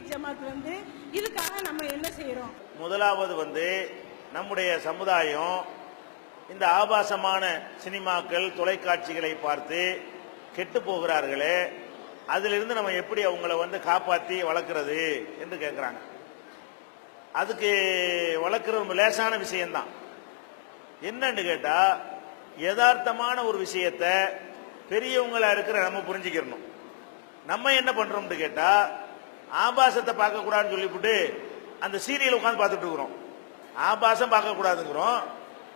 தப்லீக் ஜமாத் வந்து இதுக்காக நம்ம என்ன செய்யறோம்? முதலாவது வந்து நம்முடைய சமுதாயம் இந்த ஆபாசமான சினிமாக்கள் தொலைக்காட்சிகளை பார்த்து கெட்டு போகிறார்களே அதிலிருந்து நம்ம எப்படி அவங்கள வந்து காப்பாற்றி வளர்க்குறது என்று கேட்குறாங்க அதுக்கு வளர்க்குற ஒரு லேசான விஷயம்தான். என்னன்னு கேட்டால் யதார்த்தமான ஒரு விஷயத்த பெரியவங்களா இருக்கிற நம்ம புரிஞ்சுக்கிறணும். நம்ம என்ன பண்றோம்னு கேட்டால் ஆபாசத்தை பார்க்க கூடாதுன்னு சொல்லிவிட்டு அந்த சீரியல் உட்காந்து பார்த்துட்டு இருக்கிறோம். ஆபாசம் பார்க்க கூடாதுங்கிறோம்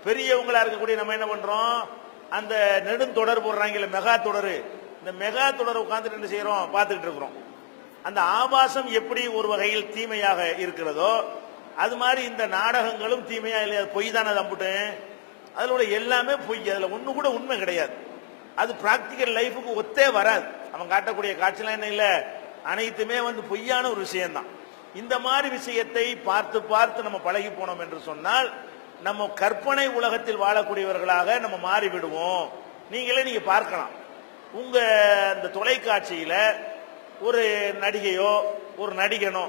பெரியவங்களா இருக்கக்கூடிய நம்ம என்ன பண்றோம்? அந்த நெடுந்தொடர் போடுறாங்கல்ல மெகா தொடர். இந்த மெகா தொடர் உட்காந்துட்டு என்ன செய்யறோம்? பார்த்துட்டு இருக்கிறோம். அந்த ஆபாசம் எப்படி ஒரு வகையில் தீமையாக இருக்கிறதோ அது மாதிரி இந்த நாடகங்களும் தீமையா இல்லையா? பொய் தானே தம்புட்டேன் அதில் உள்ள எல்லாமே பொய். அதில் ஒன்று கூட உண்மை கிடையாது. அது பிராக்டிக்கல் லைஃபுக்கு ஒத்தே வராது. அவன் காட்டக்கூடிய காட்சிலாம் என்ன இல்லை? அனைத்துமே வந்து பொய்யான ஒரு விஷயம்தான். இந்த மாதிரி விஷயத்தை பார்த்து பார்த்து நம்ம பழகி போனோம் என்று சொன்னால் நம்ம கற்பனை உலகத்தில் வாழக்கூடியவர்களாக நம்ம மாறி விடுவோம் நீங்களே நீங்க பார்க்கலாம். உங்க அந்த தொலைக்காட்சியில ஒரு நடிகையோ ஒரு நடிகனோ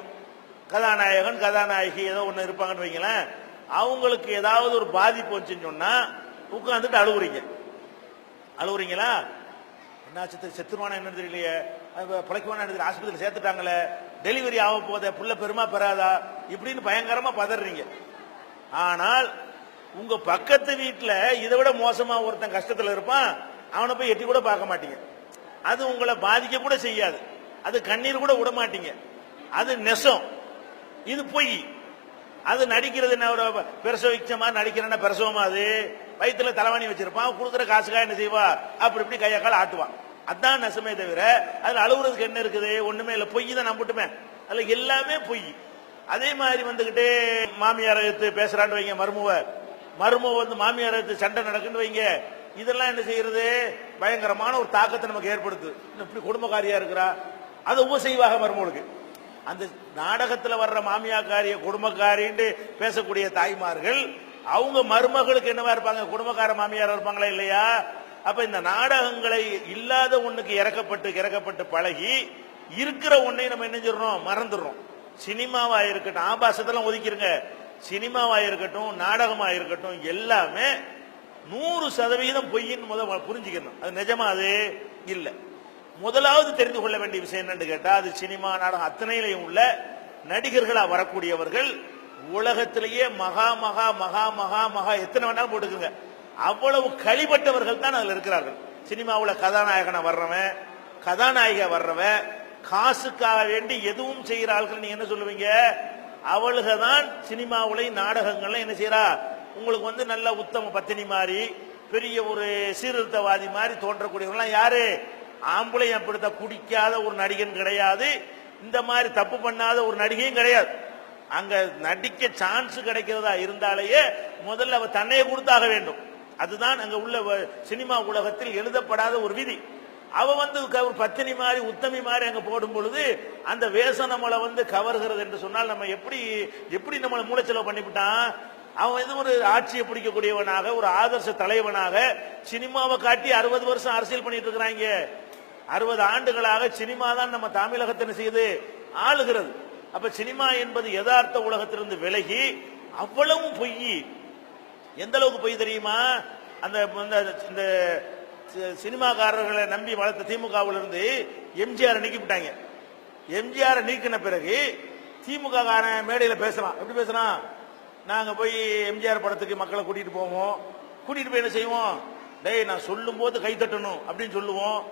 கதாநாயகன் கதாநாயகி ஏதோ ஒன்று இருப்பாங்கன்னு வைங்களேன் அவங்களுக்கு ஏதாவது ஒரு பாதிப்பு வந்துச்சுன்னு சொன்னா உட்காந்துட்டு அழுகுறீங்க அழுகுறீங்களா என்ன செத்து செத்துருவானா என்னன்னு தெரியலையே. பிழைக்குவானா தெரியல. ஆஸ்பத்திரியில் சேர்த்துட்டாங்களே. டெலிவரி ஆக போதே புள்ள பெருமா பெறாதா? இப்படின்னு பயங்கரமா பதறீங்க. ஆனால் உங்க பக்கத்து வீட்டில் இதை விட மோசமா ஒருத்தன் கஷ்டத்தில் இருப்பான். அவனை போய் எட்டி கூட பார்க்க மாட்டீங்க. அது உங்களை பாதிக்க கூட செய்யாது. அது கண்ணீர் கூட விட மாட்டீங்க. அது நெசம். இது பொய். அது நடிக்கிறது என்ன ஒரு பிரசவிச்ச நடிக்கிறேன்னா பிரசவமா அது? வயிற்றுல தலைவாணி வச்சிருப்பான். கொடுக்குற காசுக்காக என்ன செய்வா? அப்படி இப்படி கையை கால ஆட்டுவான். அதான் நெசமே தவிர அதுல அழுகுறதுக்கு என்ன இருக்குது? ஒண்ணுமே இல்லை. பொய் தான் நம்பிட்டுமே அதுல எல்லாமே பொய். அதே மாதிரி வந்துகிட்டே மாமியார் எடுத்து பேசுறான்னு வைங்க மருமவ. மருமுவ வந்து மாமியார் எடுத்து சண்டை நடக்குன்னு வைங்க. இதெல்லாம் என்ன செய்யறது? பயங்கரமான ஒரு தாக்கத்தை நமக்கு ஏற்படுத்து. இப்படி குடும்பக்காரியா இருக்கிறா? அது உபசெய்வாக மருமகளுக்கு அந்த நாடகத்துல வர்ற மாமியாக்காரிய குடும்பக்காரின்னு பேசக்கூடிய தாய்மார்கள் அவங்க மருமகளுக்கு என்னவா இருப்பாங்க? குடும்பக்கார மாமியார் இருப்பாங்களா இல்லையா? அப்ப இந்த நாடகங்களை இல்லாத ஒண்ணுக்கு இறக்கப்பட்டு இறக்கப்பட்டு பழகி இருக்கிற ஒன்னை நம்ம என்ன செய்யறோம்? மறந்துடுறோம். சினிமாவா இருக்கட்டும் ஆபாசத்தெல்லாம் ஒதுக்கிருங்க. சினிமாவா இருக்கட்டும் நாடகமா இருக்கட்டும் எல்லாமே நூறு சதவீதம் பொய்ன்னு முதல் புரிஞ்சுக்கணும். அது நிஜமா அது? இல்லை. முதலாவது தெரிந்து கொள்ள வேண்டிய விஷயம் என்னன்னு கேட்டா அது சினிமா நாடகம் அத்தனையிலையும் உள்ள நடிகர்களா வரக்கூடியவர்கள் உலகத்திலேயே மகா மகா மகா மகா மகா எத்தனை வேணாலும் போட்டுக்குங்க. அவ்வளவு களிப்பட்டவர்கள் தான் அதில் இருக்கிறார்கள். சினிமாவில் கதாநாயகனை வர்றவன் கதாநாயக வர்றவன் காசுக்காக வேண்டி எதுவும் செய்கிறார்கள் நீங்க என்ன சொல்லுவீங்க? அவளுக தான் சினிமாவுல நாடகங்கள்லாம் என்ன செய்யறா உங்களுக்கு வந்து நல்ல உத்தம பத்தினி மாதிரி பெரிய ஒரு சீர்திருத்தவாதி மாதிரி தோன்றக்கூடியவங்களாம் யாரு? ஆம்பளை அப்படித்த குடிக்காத ஒரு நடிகன் கிடையாது. இந்த மாதிரி தப்பு பண்ணாத ஒரு நடிகையும் கிடையாது. அங்க நடிக்க சான்ஸ் கிடைக்கிறதா இருந்தாலேயே முதல்ல அவ தன்னையை கொடுத்தாக வேண்டும். அதுதான் அங்க உள்ள வ- சினிமா உலகத்தில் எழுதப்படாத ஒரு விதி. அவ வந்து க- ஒரு பத்தினி மாதிரி உத்தமி மாதிரி அங்க போடும் பொழுது அந்த வேஷம் நம்மளை வந்து கவர்கிறது என்று சொன்னால் நம்ம எப்படி எப்படி நம்மளை மூளைச்சலவு பண்ணிவிட்டான் அவன் இது ஒரு ஆட்சியை பிடிக்கக்கூடியவனாக ஒரு ஆதர்ச தலைவனாக சினிமாவை காட்டி அறுபது வருஷம் அரசியல் பண்ணிட்டு இருக்கிறாங்க. அறுபது ஆண்டுகளாக சினிமா தான் நம்ம தமிழகத்தை செய்து ஆளுகிறது. அப்ப சினிமா என்பது யதார்த்த உலகத்திலிருந்து விலகி அவ்வளவும் பொய். எந்த அளவுக்கு பொய் தெரியுமா? அந்த இந்த- இந்த சி- சினிமாக்காரர்களை நம்பி வளர்த்த திமுகவில் இருந்து எம்ஜிஆர் நீக்கிவிட்டாங்க. எம்ஜிஆர் நீக்கின பிறகு திமுக காரன் மேடையில் பேசலாம் எப்படி பேசலாம் நாங்கள் போய் எம்ஜிஆர் படத்துக்கு மக்களை கூட்டிட்டு போவோம். கூட்டிட்டு போய் என்ன செய்வோம்? டேய் நான் சொல்லும் போது கை தட்டணும் அப்படின்னு சொல்லுவோம்.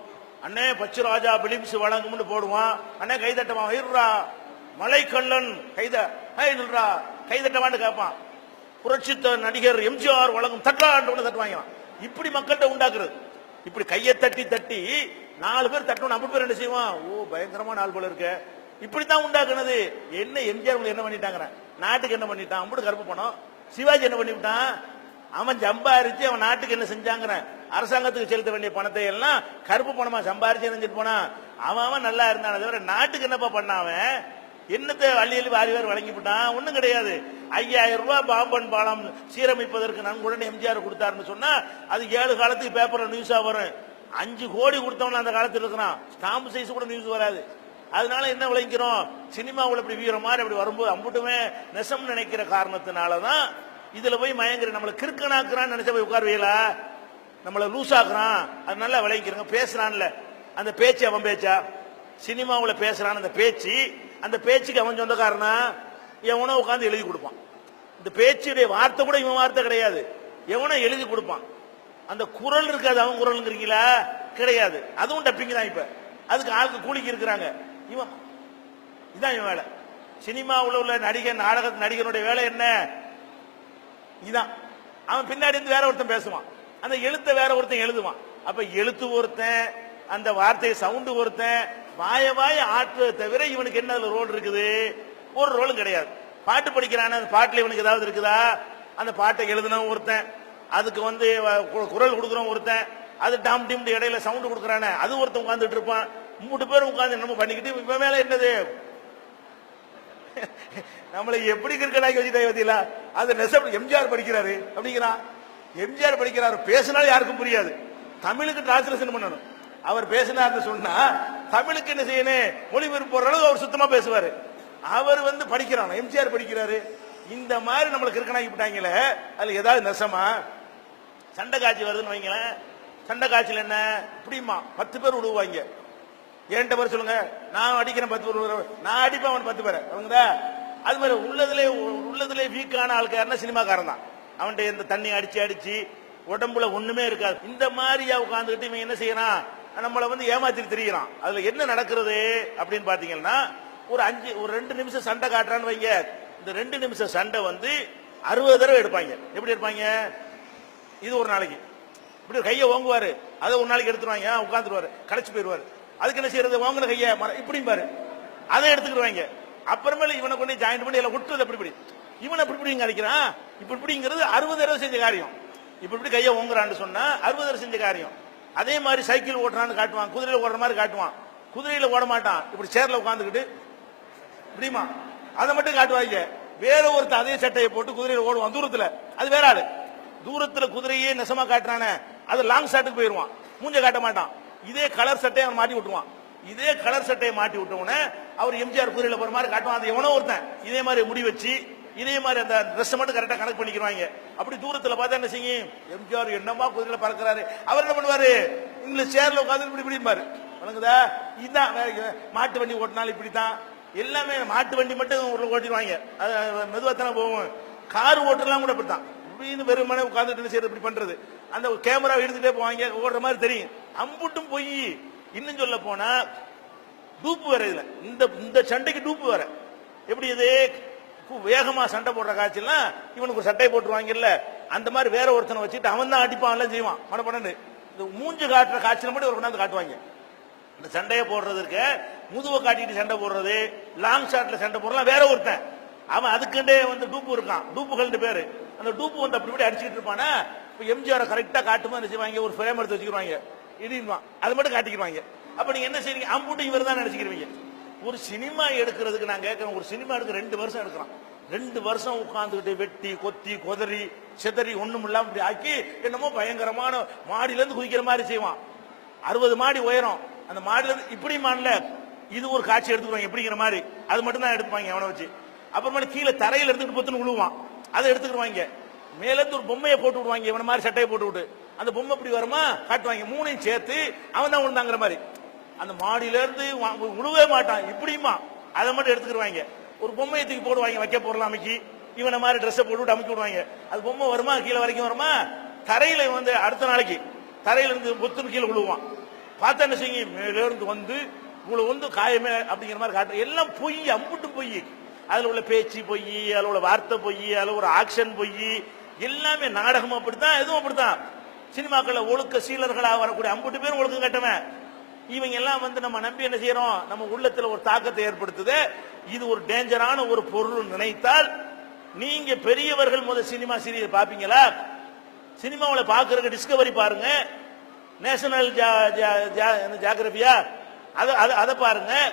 அண்ணே பச்சு ராஜா பிலிம்ஸ் வழங்கும்னு போடுவான். அண்ணே கை தட்டமா? இருறா மலைக்கல்லன் கைத ஹை நில்றா. கை தட்டவான்னு கேட்பான். புரட்சித்த நடிகர் எம்ஜிஆர் வழங்கும் தட்டாண்டு தட்டுவாங்க இப்படி மக்கள்கிட்ட உண்டாக்குறது. இப்படி கையை தட்டி தட்டி நாலு பேர் தட்டணும் நம்ம பேர் என்ன செய்வான்? ஓ பயங்கரமான நாலு போல இருக்க. இப்படித்தான் உண்டாக்குனது. என்ன எம்ஜிஆர் என்ன பண்ணிட்டாங்க நாட்டுக்கு என்ன பண்ணிட்டான்? அம்புட்டு கருப்பு பணம். சிவாஜி என்ன பண்ணிவிட்டான்? அவன் சம்பாரிச்சு அவன் நாட்டுக்கு என்ன செஞ்சாங்கிற அரசாங்கத்துக்கு செலுத்த வேண்டிய பணத்தை எல்லாம் கருப்பு பணமா சம்பாரிச்சு நினைச்சிட்டு போனான்? அவன் அவன் நல்லா இருந்தானே தவிர நாட்டுக்கு என்னப்பா பண்ணான் அவன்? என்னத்தை அள்ளி வாரி வாரி வழங்கி விட்டான் கிடையாது. ஐயாயிரம் ரூபாய் பாம்பன் பாலம் சீரமைப்பதற்கு நன்கொடன் எம்ஜிஆர் கொடுத்தாருன்னு சொன்னா அது ஏழு காலத்துக்கு பேப்பரில் நியூஸா வரும். அஞ்சு கோடி கொடுத்தவன அந்த காலத்தில் இருக்கிறான். ஸ்டாம்பு சைஸ் கூட நியூஸ் வராது. அதனால என்ன விளைக்கிறோம் சினிமாவில் இப்படி வீர மாதிரி அப்படி வரும்போது அம்புட்டுமே நெசம் நினைக்கிற காரணத்தினால தான் இதில் போய் மயங்குற. நம்மளை கிறுக்கனாக்குறான்னு நினைச்ச போய் உட்காருவீங்களா? நம்மளை லூஸ் ஆக்குறான் அது நல்லா விளைக்கிறங்க பேசுறான்ல. அந்த பேச்சு அவன் பேச்சா? சினிமாவில் பேசுறான். அந்த பேச்சு அந்த பேச்சுக்கு அவன் சொந்தக்காரனா? எவனோ உட்காந்து எழுதி கொடுப்பான். இந்த பேச்சுடைய வார்த்தை கூட இவன் வார்த்தை கிடையாது. எவனோ எழுதி கொடுப்பான். அந்த குரல் இருக்காது அவன் குரல்ங்கிறீங்களா? கிடையாது. அதுவும் டப்பிங் தான் இப்ப. அதுக்கு ஆளுக்கு கூலிக்கு இருக்கிறாங்க. இவன் இதுதான் இவன் வேலை. சினிமாவில் உள்ள நடிகர் நாடக நடிகனுடைய வேலை என்ன? இதான். அவன் பின்னாடி இருந்து வேற ஒருத்தன் பேசுவான். அந்த எழுத்த வேற ஒருத்தன் எழுதுவான். அப்ப எழுத்து ஒருத்தன் அந்த வார்த்தையை சவுண்டு ஒருத்தன் வாய வாய ஆற்று தவிர இவனுக்கு என்ன அதுல ரோல் இருக்குது? ஒரு ரோலும் கிடையாது. பாட்டு படிக்கிறான அந்த பாட்டில் இவனுக்கு ஏதாவது இருக்குதா? அந்த பாட்டை எழுதுனவன் ஒருத்தன் அதுக்கு வந்து கு- குரல் கொடுக்குறவன் ஒருத்தன் அது டாம் டிம் இடையில சவுண்டு கொடுக்குறானே அது ஒருத்தன் உட்காந்துட்டு இருப்பான். மூணு பேரும் உட்காந்து என்னமோ பண்ணிக்கிட்டு இவன் மேல என்னது? நம்மளை எப்படி கிரிக்கெட் வச்சுட்டா பத்தியில அது நெசப் எம்ஜிஆர் படிக்கிறாரு அப்படிங்கிறான். எம்ஜிஆர் படிக்கிறாரு பேசினாலும் யாருக்கும் புரியாது. தமிழுக்கு டிரான்ஸ்லேஷன் பண்ணணும். அவர் பேசினார்னு சொன்னா தமிழுக்கு என்ன செய்யணும்? மொழிபெயர்ப்பு போற அளவு அவர் சுத்தமா பேசுவாரு. அவர் வந்து படிக்கிறான் எம்ஜிஆர் படிக்கிறாரு. இந்த மாதிரி நம்மளுக்கு இருக்கனாக்கி விட்டாங்களே அதுல ஏதாவது நெசமா? சண்டை காட்சி வருதுன்னு வைங்களேன். சண்டை காட்சியில் என்ன? இப்படிமா பத்து பேர் விடுவாங்க என்கிட்ட பேர் சொல்லுங்க. நான் அடிக்கிறேன் பத்து பேர் நான் அடிப்பேன் அவன் பத்து பேர். அவங்கதா அது மாதிரி உள்ளதுலே உள்ளதுலே வீக்கான ஆளுக்காரனா சினிமாக்காரன் தான். அவன்கிட்ட இந்த தண்ணி அடிச்சு அடிச்சு உடம்புல ஒண்ணுமே இருக்காது. இந்த மாதிரியா உட்காந்துக்கிட்டு இவன் என்ன செய்யறான்? நம்மளை வந்து ஏமாத்திட்டு திரியிறான். அதுல என்ன நடக்கிறது அப்படின்னு பாத்தீங்கன்னா ஒரு அஞ்சு ஒரு ரெண்டு நிமிஷம் சண்டை காட்டுறான்னு வைங்க. இந்த ரெண்டு நிமிஷம் சண்டை வந்து அறுபது தடவை எடுப்பாங்க. எப்படி எடுப்பாங்க? இது ஒரு நாளைக்கு. இப்படி கையை ஓங்குவாரு. அதை ஒரு நாளைக்கு எடுத்துருவாங்க உட்காந்துருவாரு கடைச்சு போயிருவாரு அதுக்கு என்ன செய்யறது? வாங்கின கையை மர- இப்படியும் பாரு. அதை எடுத்துக்கிடுவாங்க அப்புறமேல இவனை கொண்டு ஜாயின் பண்ணி எல்லாம் விட்டுறது அப்படி இப்படி? இவனை இப்படி இப்படி அடிக்கிறான் இப்படி இப்படிங்கிறது அறுபது தடவை செஞ்ச காரியம். இப்படி இப்படி கையை ஓங்குறான்னு சொன்னா அறுபது தடவை செஞ்ச காரியம். அதே மாதிரி சைக்கிள் ஓட்டுறான்னு காட்டுவான். குதிரையில் ஓடுற மாதிரி காட்டுவான். குதிரையில் ஓட மாட்டான். இப்படி சேர்ல உட்காந்துக்கிட்டு முடியுமா அதை மட்டும் காட்டுவாங்க. வேற ஒருத்தர் அதே சட்டையை போட்டு குதிரையில் ஓடுவான். தூரத்தில். அது வேற ஆளு. தூரத்தில் குதிரையே நெசமா காட்டுறானே. அது லாங் ஷாட்டுக்கு போயிடுவான் மூஞ்ச காட்ட மாட்டான். இதே கலர் சட்டையை அவன் மாட்டி விட்டுவான் இதே கலர் சட்டையை மாட்டி விட்டவுடனே அவர் எம்ஜிஆர் குதிரையில் போற மாதிரி காட்டுவான். அது எவனோ ஒருத்தன். இதே மாதிரி முடி வச்சு இதே மாதிரி அந்த ட்ரெஸ் மட்டும் கரெக்டா கணக்கு பண்ணிக்கிறாங்க அப்படி தூரத்துல பார்த்தா என்ன செய்யும்? எம்ஜிஆர் என்னமா குதிரையில பறக்கிறாரு. அவர் என்ன பண்ணுவாரு? இங்கிலீஷ் சேர்ல உட்காந்து இப்படி இப்படி இருப்பாரு வணங்குதா இதுதான் மாட்டு வண்டி ஓட்டினாலும் இப்படித்தான். எல்லாமே மாட்டு வண்டி மட்டும் ஒரு ஓட்டிடுவாங்க. அது மெதுவாத்தானே போகும் கார் ஓட்டுறலாம் கூட இப்படித்தான் இப்படின்னு வெறுமனே உட்காந்துட்டு செய்யறது இப்படி பண்றது. அந்த கேமரா எடுத்துட்டே போவாங்க. ஓடுற மாதிரி தெரியும். அம்புட்டும் போய் இன்னும் சொல்ல போனா டூப்பு வேற இதுல. இந்த இந்த சண்டைக்கு டூப்பு வேற. எப்படி இது? வேகமா சண்டை போடுற காட்சியெல்லாம் இவனுக்கு ஒரு சட்டை போட்டுருவாங்கல்ல. அந்த மாதிரி வேற ஒருத்தனை வச்சுட்டு அவன் தான் அடிப்பான் எல்லாம் செய்வான். மன படன்னு இந்த மூஞ்சு காட்டுற காட்சியில மட்டும் ஒரு கொண்டாந்து காட்டுவாங்க. இந்த சண்டையை போடுறதுக்கு முதுவை காட்டிட்டு சண்டை போடுறது. லாங் ஷாட்ல சண்டை போடுறலாம் வேற ஒருத்தன். அவன் அதுக்குண்டே வந்து டூப்பு இருக்கான். டூப்புகள்னு பேரு. அந்த டூப்பு வந்து அப்படி இப்படி அடிச்சுட்டு இருப்பானா? இப்ப எம்ஜிஆரை கரெக்டா காட்டுமா என்ன செய்வாங்க? ஒரு ஃப்ரேம் எடுத்து வச்சுக்கிடுவாங்க இடிவான் அதை மட்டும் காட்டிக்கிடுவாங்க அப்ப நீங்க என்ன செய்வீங்க அம்புட்டு இவர் தான் நினைச்சுக்கிறீங்க ஒரு சினிமா எடுக்கிறதுக்கு நான் கேட்கிறேன் ஒரு சினிமா எடுக்க ரெண்டு வருஷம் எடுக்கிறான் ரெண்டு வருஷம் உட்காந்துக்கிட்டு வெட்டி கொத்தி கொதறி சிதறி ஒண்ணும் இல்லாம இப்படி ஆக்கி என்னமோ பயங்கரமான மாடியில இருந்து குதிக்கிற மாதிரி செய்வான். அறுபது மாடி உயரம். அந்த மாடியில இருந்து இப்படி மாடல இது ஒரு காட்சி எடுத்துக்குவாங்க எப்படிங்கிற மாதிரி. அது மட்டும் தான் எடுப்பாங்க அவனை வச்சு. அப்புறமேட்டு கீழே தரையில் எடுத்துக்கிட்டு பொத்துன்னு விழுவான் அதை எடுத்துக்கிடுவாங்க. மேலேருந்து ஒரு பொம்மையை போட்டு விடுவாங்க இவன மாதிரி சட்டையை போட்டு விட்டு. அந்த பொம்மை இப்படி வருமா? காட்டுவாங்க. மூணையும் சேர்த்து அவன் தான் விழுந்தாங்கிற மாதிரி. அந்த மாடியில இருந்து வா- விழுவே மாட்டான். இப்படியுமா? அதை மட்டும் எடுத்துக்கிடுவாங்க ஒரு பொம்மையை தூக்கி போடுவாங்க வைக்க பொருள் அமைக்கி. இவனை மாதிரி ட்ரெஸ்ஸை போட்டு விட்டு அமைக்கி விடுவாங்க. அது பொம்மை வருமா? கீழே வரைக்கும் வருமா? தரையில வந்து அடுத்த நாளைக்கு தரையில இருந்து பொத்துன்னு கீழே விழுவான் பார்த்தா என்ன செய்யுங்க மேல இருந்து வந்து இவ்வளவு வந்து காயமே அப்படிங்கிற மாதிரி காட்டுற எல்லாம் பொய் அம்புட்டு பொய். அதுல உள்ள பேச்சு பொய் அதுல உள்ள வார்த்தை பொய் அதுல ஒரு ஆக்ஷன் பொய். எல்லாமே நாடகம் அப்படித்தான் எதுவும் அப்படித்தான். சினிமாக்களில் ஒழுக்க சீலர்களாக வரக்கூடிய அம்புட்டு பேரும் ஒழுக்கம் கட்டவன். இவங்க எல்லாம் வந்து நம்ம நம்பி என்ன செய்யறோம்? நம்ம உள்ளத்துல ஒரு தாக்கத்தை ஏற்படுத்துது. இது ஒரு டேஞ்சரான ஒரு பொருள் நினைத்தால் நீங்க பெரியவர்கள் முதல் சினிமா சீரியல் பாப்பீங்களா? சினிமாவில் பாக்குறதுக்கு டிஸ்கவரி பாருங்க. நேஷனல் ஜாகிரபியா அதை அதை- அதை பாருங்க.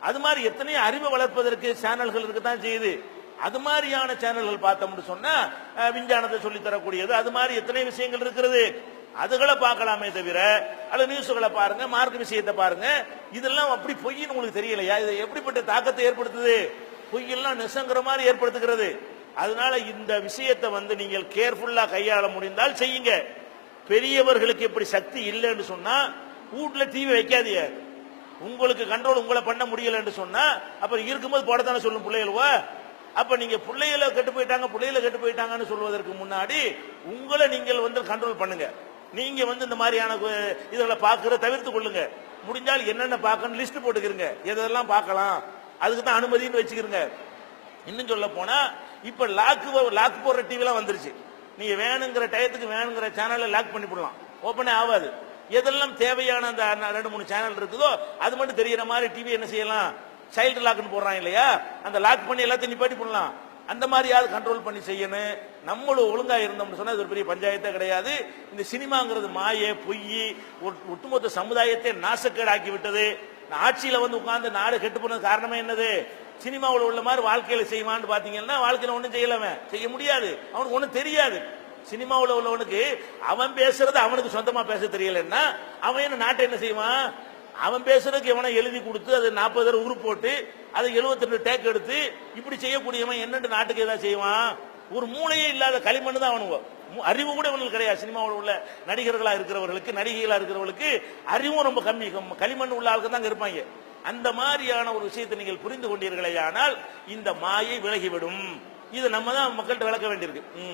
அது மாதிரி எத்தனையோ அறிவை வளர்ப்பதற்கு சேனல்கள் இருக்கத்தான் செய்யுது. அது மாதிரியான சேனல்கள் பார்த்தோம்னு சொன்னா விஞ்ஞானத்தை சொல்லி தரக்கூடியது அது மாதிரி எத்தனை விஷயங்கள் இருக்கிறது. அதுகளை பார்க்கலாமே தவிர அல்ல நியூஸ்களை பாருங்க மார்க் விஷயத்தை பாருங்க இதெல்லாம் அப்படி பொய்ன்னு உங்களுக்கு தெரியலையா? இது எப்படிப்பட்ட தாக்கத்தை ஏற்படுத்துது? பொய்யெல்லாம் நெசங்கிற மாதிரி ஏற்படுத்துகிறது. அதனால இந்த விஷயத்தை வந்து நீங்கள் கேர்ஃபுல்லா கையாள முடிந்தால் செய்யுங்க. பெரியவர்களுக்கு இப்படி சக்தி இல்லைன்னு சொன்னா வீட்டுல டிவி வைக்காதீங்க. உங்களுக்கு கண்ட்ரோல் உங்களை பண்ண முடியலன்னு சொன்னா அப்புறம் இருக்கும்போது போடத்தானே சொல்லும் பிள்ளைகளுவா? அப்ப நீங்க பிள்ளைகளை கெட்டு போயிட்டாங்க பிள்ளைகளை கெட்டு போயிட்டாங்கன்னு சொல்வதற்கு முன்னாடி உங்களை நீங்கள் வந்து கண்ட்ரோல் பண்ணுங்க. நீங்க வந்து இந்த மாதிரியான கு- இதுகளை பார்க்கற தவிர்த்து கொள்ளுங்க. முடிஞ்சால் என்னென்ன பார்க்கணும் லிஸ்ட் போட்டுக்கிறங்க எதெல்லாம் பார்க்கலாம்? அதுக்கு தான் அனுமதின்னு வச்சுக்கிறங்க இன்னும் சொல்ல போனா இப்ப லாக்கு லாக் போடுற டிவிலாம் வந்துருச்சு. நீங்க வேணுங்கிற டயத்துக்கு வேணுங்கிற சேனலை லாக் பண்ணி போடலாம். ஓப்பனே ஆகாது. எதெல்லாம் தேவையான அந்த ரெண்டு மூணு சேனல் இருக்குதோ அது மட்டும் தெரியற மாதிரி டிவி என்ன செய்யலாம்? சைல்டு லாக்னு போடுறான் இல்லையா? அந்த லாக் பண்ணி எல்லாத்தையும் நிப்பாட்டி பண்ணலாம் அந்த மாதிரியாவது கண்ட்ரோல் பண்ணி செய்யணும்? நம்மளும் ஒழுங்கா இருந்தோம்னு சொன்னா இது ஒரு பெரிய பஞ்சாயத்தே கிடையாது. இந்த சினிமாங்கிறது மாய பொய் ஒட்- ஒட்டுமொத்த சமுதாயத்தை நாசக்கேடாக்கி விட்டது. ஆட்சியில வந்து உட்கார்ந்து நாடு கெட்டு போனது காரணமே என்னது? சினிமாவில் உள்ள மாதிரி வாழ்க்கையில செய்வான்னு பாத்தீங்கன்னா வாழ்க்கையில ஒண்ணும் செய்யலவன் செய்ய முடியாது. அவனுக்கு ஒண்ணும் தெரியாது. சினிமாவில் உள்ளவனுக்கு அவன் பேசுறது அவனுக்கு சொந்தமா பேச தெரியலன்னா அவன் என்ன நாட்டை என்ன செய்வான்? அவன் பேசுறதுக்கு எவனை எழுதி கொடுத்து அது நாற்பது தடவை உரு போட்டு அதை 72 ரெண்டு டேக் எடுத்து இப்படி செய்யக்கூடியவன் என்னென்று நாட்டுக்கு ஏதாவது செய்வான்? ஒரு மூளையே இல்லாத களிமண் தான் அவனுங்க. அறிவு கூட இவங்களுக்கு கிடையாது. சினிமாவில் உள்ள நடிகர்களா இருக்கிறவர்களுக்கு நடிகைகளா இருக்கிறவர்களுக்கு அறிவும் ரொம்ப கம்மி. களிமண் உள்ள ஆளுக்கு தான் இருப்பாங்க. அந்த மாதிரியான ஒரு விஷயத்தை நீங்கள் புரிந்து கொண்டீர்களே ஆனால் இந்த மாயை விலகிவிடும். இது நம்ம தான் மக்கள்கிட்ட விளக்க வேண்டியிருக்கு. ம்.